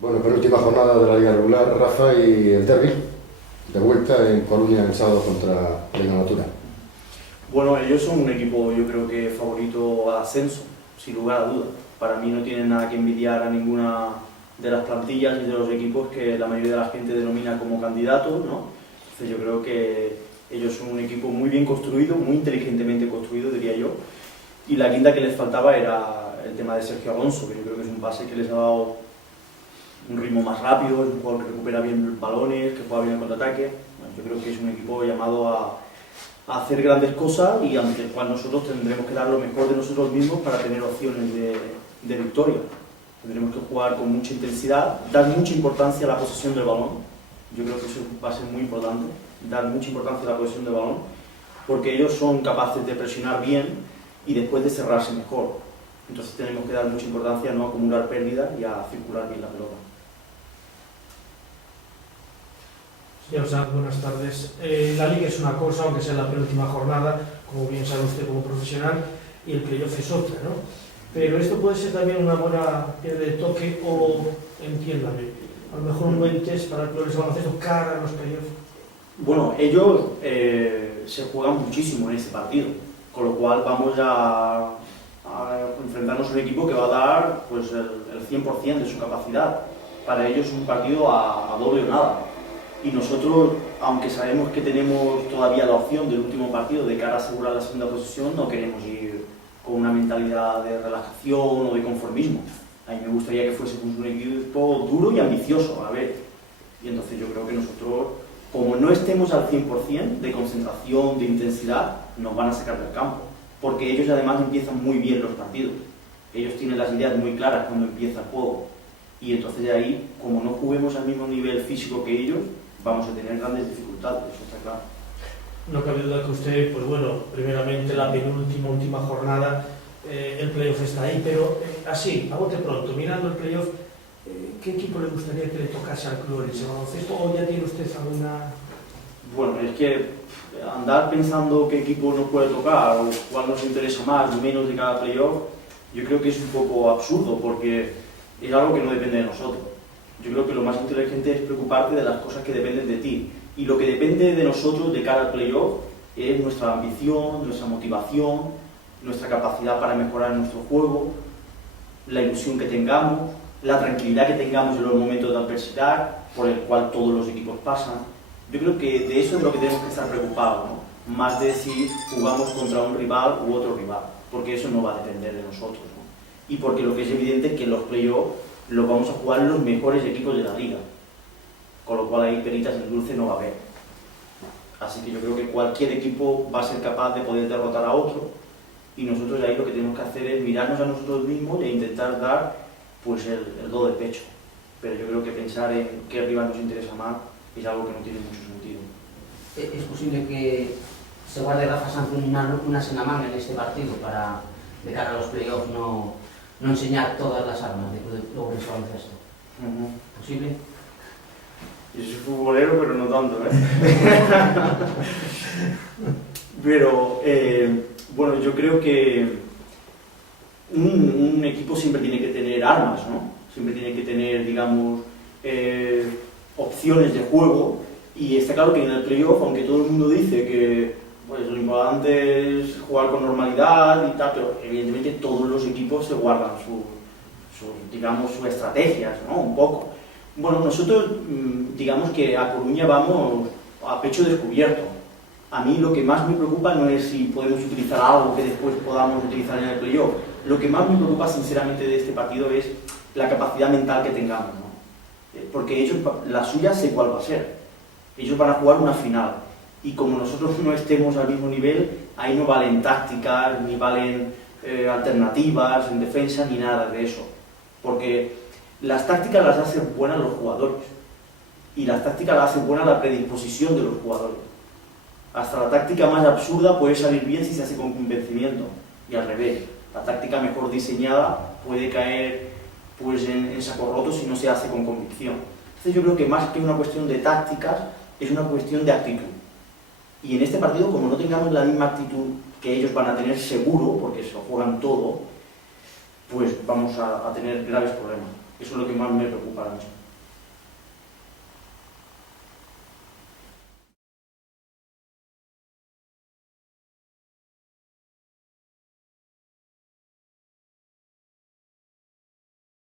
Bueno, penúltima jornada de la Liga Regular, Rafa, y el derbi de vuelta en Coruña el sábado contra la Natura. Bueno, ellos son un equipo, yo creo que favorito a ascenso, sin lugar a dudas. Para mí no tienen nada que envidiar a ninguna de las plantillas y de los equipos que la mayoría de la gente denomina como candidatos, ¿no? Entonces yo creo que ellos son un equipo muy bien construido, muy inteligentemente construido, diría yo. Y la quinta que les faltaba era el tema de Sergio Alonso, que yo creo que es un pase que les ha dado un ritmo más rápido, es un jugador que recupera bien balones, que juega bien el contraataque. Bueno, yo creo que es un equipo llamado a hacer grandes cosas y ante el cual nosotros tendremos que dar lo mejor de nosotros mismos para tener opciones de victoria. Tendremos que jugar con mucha intensidad, dar mucha importancia a la posesión del balón. Yo creo que eso va a ser muy importante, dar mucha importancia a la posesión del balón, porque ellos son capaces de presionar bien y después de cerrarse mejor. Entonces tenemos que dar mucha importancia a no acumular pérdidas y a circular bien la pelota. Señor Sanz, buenas tardes. La Liga es una cosa, aunque sea la penúltima jornada, como bien sabe usted como profesional, y el playoff es otra, ¿no? Pero esto puede ser también una buena piedra de toque o, entiéndame, a lo mejor un buen test para el progreso baloncesto cara a los playoffs. Bueno, ellos se juegan muchísimo en este partido, con lo cual vamos a enfrentarnos a un equipo que va a dar pues, el 100% de su capacidad. Para ellos es un partido a doble o nada. Y nosotros, aunque sabemos que tenemos todavía la opción del último partido de cara a asegurar la segunda posición, no queremos ir con una mentalidad de relajación o de conformismo. A mí me gustaría que fuese un equipo duro y ambicioso a la vez. Y entonces yo creo que nosotros, como no estemos al 100% de concentración, de intensidad, nos van a sacar del campo. Porque ellos además empiezan muy bien los partidos. Ellos tienen las ideas muy claras cuando empieza el juego. Y entonces de ahí, como no juguemos al mismo nivel físico que ellos, vamos a tener grandes dificultades, eso está claro. No cabe duda que usted, pues bueno, primeramente la última jornada, el playoff está ahí, pero así, a bote pronto, mirando el playoff, ¿qué equipo le gustaría que le tocase al club en ese baloncesto? ¿O ya tiene usted alguna...? Bueno, es que andar pensando qué equipo nos puede tocar o cuál nos interesa más o menos de cada playoff, yo creo que es un poco absurdo porque es algo que no depende de nosotros. Yo creo que lo más inteligente es preocuparte de las cosas que dependen de ti. Y lo que depende de nosotros de cara al playoff es nuestra ambición, nuestra motivación, nuestra capacidad para mejorar nuestro juego, la ilusión que tengamos, la tranquilidad que tengamos en los momentos de adversidad, por el cual todos los equipos pasan. Yo creo que de eso es lo que tenemos que estar preocupados, ¿no? Más de si jugamos contra un rival u otro rival, porque eso no va a depender de nosotros, ¿no? Y porque lo que es evidente es que los playoffs los vamos a jugar los mejores equipos de la liga, con lo cual ahí peritas en dulce no va a haber. Así que yo creo que cualquier equipo va a ser capaz de poder derrotar a otro y nosotros ahí lo que tenemos que hacer es mirarnos a nosotros mismos e intentar dar pues el do de pecho. Pero yo creo que pensar en qué rival nos interesa más es algo que no tiene mucho sentido. ¿Es posible que se guarde Rafa Sanz unas en la manga en este partido para, de cara a los playoffs, no enseñar todas las armas de progreso baloncesto? ¿Posible? Yo soy futbolero, pero no tanto, ¿eh? Pero, bueno, yo creo que un equipo siempre tiene que tener armas, ¿no? Siempre tiene que tener, digamos, opciones de juego. Y está claro que en el playoff, aunque todo el mundo dice que pues, lo importante es jugar con normalidad y tal, pero evidentemente todos los equipos se guardan sus estrategias, ¿no? Un poco. Bueno, nosotros, digamos que a Coruña vamos a pecho descubierto. A mí lo que más me preocupa no es si podemos utilizar algo que después podamos utilizar en el playoff. Lo que más me preocupa sinceramente de este partido es la capacidad mental que tengamos, ¿no? Porque ellos, la suya sé cuál va a ser. Ellos van a jugar una final. Y como nosotros no estemos al mismo nivel, ahí no valen tácticas, ni valen alternativas en defensa, ni nada de eso. Porque las tácticas las hacen buenas los jugadores. Y las tácticas las hace buena la predisposición de los jugadores. Hasta la táctica más absurda puede salir bien si se hace con convencimiento. Y al revés, la táctica mejor diseñada puede caer pues, en saco roto si no se hace con convicción. Entonces yo creo que más que una cuestión de tácticas, es una cuestión de actitud. Y en este partido, como no tengamos la misma actitud que ellos van a tener seguro, porque se lo juegan todo, pues vamos a tener graves problemas. Eso es lo que más me preocupa ahora mismo.